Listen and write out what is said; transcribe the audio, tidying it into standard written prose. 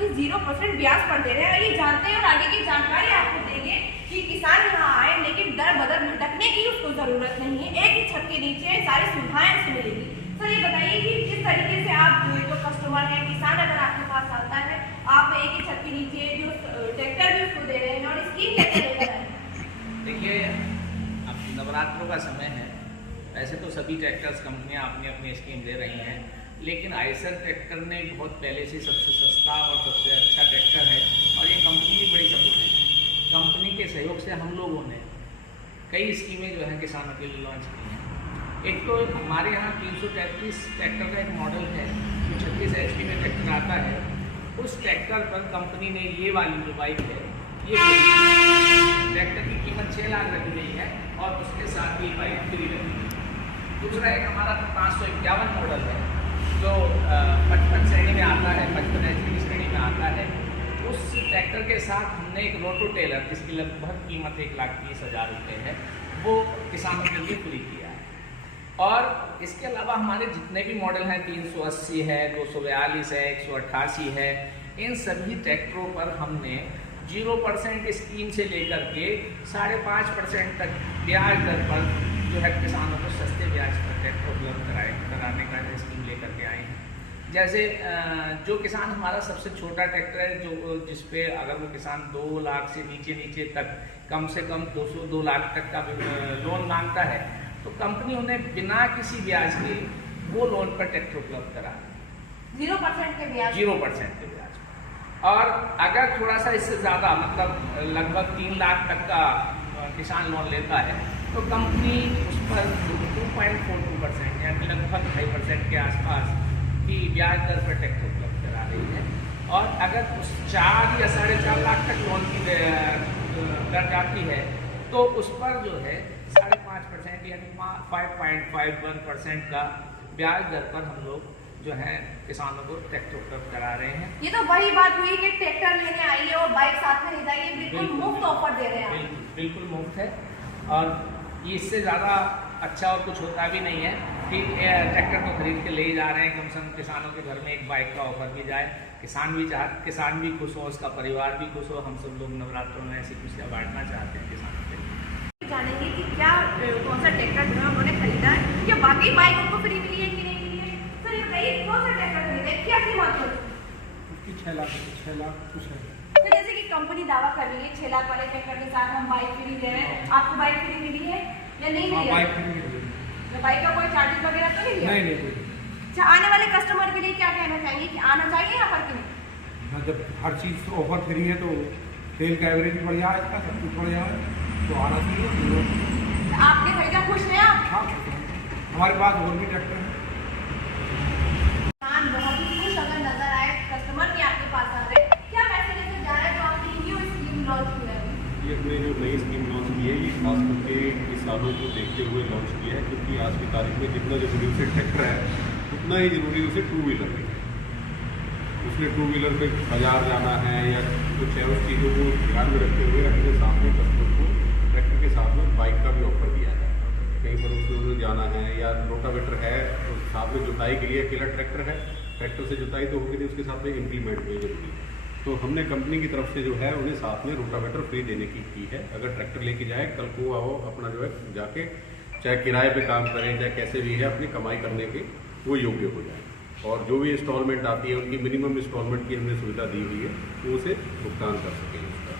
%0% ब्याज पर दे रहे हैं। और ये जानते हैं और आगे की जानकारी आपको देंगे कि किसान यहाँ आए लेकिन दर बदर भटकने की उसको जरूरत नहीं है, एक ही छत के नीचे सारी सुविधाएं उसको मिलेगी। सर ये बताइए कि किस तरीके से आप जो कस्टमर है, किसान अगर आपके पास आता है, आप एक ही छत के नीचे जो ट्रैक्टर भी उसको दे रहे हैं और स्कीम कैसे लेकर आए? देखिए, अब नवरात्रों का समय है, वैसे तो सभी ट्रैक्टर्स कंपनियां अपनी अपनी स्कीम दे रही हैं, लेकिन आयसर ट्रैक्टर ने बहुत पहले से सबसे सस्ता और सबसे अच्छा ट्रैक्टर है और ये कंपनी भी बड़ी सपोर्टिव है। कंपनी के सहयोग से हम लोगों ने कई स्कीमें जो है किसानों के लिए लॉन्च की हैं। एक तो हमारे यहाँ 333 ट्रैक्टर का एक मॉडल है जो 36 HP में ट्रैक्टर आता है। उस ट्रैक्टर पर कंपनी ने ये वाली जो बाइक है, ये ट्रैक्टर की कीमत 6 लाख रखी गई है और उसके साथ ही बाइक फ्री रखी गई है। दूसरा एक हमारा 551 मॉडल है जो 55 श्रेणी में आता है, 55 HP की श्रेणी में आता है। उस ट्रैक्टर के साथ हमने एक रोटो टेलर जिसकी लगभग कीमत 1,30,000 रुपये है, वो किसानों के लिए फ्री किया है। और इसके अलावा हमारे जितने भी मॉडल हैं, 380 है, 242 है, 188 है, इन सभी ट्रैक्टरों पर हमने 0% स्कीम से लेकर के 5.5% तक ब्याज दर पर जो है किसानों को सस्ते ब्याज पर ट्रैक्टर उपलब्ध कराने का स्कीम लेकर के आए हैं। जैसे जो किसान हमारा सबसे छोटा ट्रैक्टर है, जो जिसपे अगर वो किसान 2 लाख से नीचे तक कम से कम 2 लाख तक का लोन मांगता है, तो कंपनी उन्हें बिना किसी ब्याज के वो लोन पर ट्रैक्टर उपलब्ध करा 0% के ब्याज 0% के ब्याज। और अगर थोड़ा सा इससे ज़्यादा मतलब लगभग 3 लाख तक का किसान लोन लेता है तो कंपनी उस पर 2.42% यानी लगभग 2.5% के आसपास की ब्याज दर पर ट्रैक्टर उपलब्ध करा रही है। और अगर उस 4 या 4.5 लाख तक लोन की दर जाती है तो उस पर जो है 5.5% यानी 5.51% का ब्याज दर पर हम लोग जो है किसानों को ट्रैक्टर उपलब्ध करा रहे हैं। ये तो वही बात हुई कि ट्रैक्टर लेने आइए और बाइक साथ में ले जाइए, बिल्कुल मुफ्त ऑफर दे रहे हैं। बिल्कुल मुफ्त है और ये इससे ज़्यादा अच्छा और कुछ होता भी नहीं है कि ट्रैक्टर को खरीद के ले ही जा रहे हैं। कम से कम किसानों के घर में एक बाइक का ऑफर भी जाए, किसान भी खुश हो, उसका परिवार भी खुश हो। हम सब लोग नवरात्रों में ऐसी खुशियाँ बांटना चाहते हैं किसानों के लिए। जानेंगे कि क्या कौन सा ट्रैक्टर जो है उन्होंने खरीदा है, क्या बाकी बाइक उनको फ्री मिली है कि नहीं मिली है? सर ये बताइए, कौन सा ट्रैक्टर खरीदा है, क्या कीमत है उसकी? 6 लाख कुछ है। तो जैसे कि कंपनी दावा कर रही है 6 लाख वाले ट्रैक्टर के साथ हम बाइक फ्री दे रहे हैं, आपको बाइक फ्री मिली है या नहीं मिली है? बाइक फ्री मिली है। तो बाइक का कोई चार्जेस वगैरह तो नहीं लिया? नहीं। अच्छा, आने वाले कस्टमर के लिए क्या कहना चाहिए कि आना चाहिए यहाँ पर कि नहीं? हाँ, जब हर चीज़ ऑफर फ्री है तो तेल का एवरेज भी बढ़िया है, इसका सब कुछ बढ़िया है, तो आना चाहिए। आपने खरीदा, खुश हैं आप? हाँ, हमारे पास और भी ट्रैक्टर है। बहुत ही खुश अगर नजर आए कस्टमर के आपके पास आ रहे, क्या मैसेज लेकर जा रहे हैं जो आपने न्यू स्कीम लॉन्च की है? ये हमने जो नई स्कीम लॉन्च की है, ये खास करके किसानों को देखते हुए लॉन्च की है, क्योंकि आज की तारीख में जितना जरूरी उसे ट्रैक्टर है उतना ही जरूरी उसे 2 व्हीलर भी है। उसने 2 व्हीलर पे बाजार जाना है या कुछ है, उस चीज़ों को ध्यान में रखते हुए अपने सामने कस्टमर को ट्रैक्टर के साथ में बाइक का भी ऑफर दिया जाए। कहीं पर उसको जाना है या रोटावेटर है तो साथ में जुताई के लिए अकेला ट्रैक्टर है, ट्रैक्टर से जुताई तो होगी नहीं, उसके साथ में इम्प्लीमेंट भी जरूरी है। तो हमने कंपनी की तरफ से जो है उन्हें साथ में रोटावेटर फ्री देने की है। अगर ट्रैक्टर लेके जाए, कल को वो अपना जो है जाके चाहे किराए पे काम करें चाहे कैसे भी है अपनी कमाई करने के वो योग्य हो जाए। और जो भी इंस्टॉलमेंट आती है उनकी मिनिमम इंस्टॉलमेंट की हमने सुविधा दी हुई है, वो उसे भुगतान कर सकें उसका।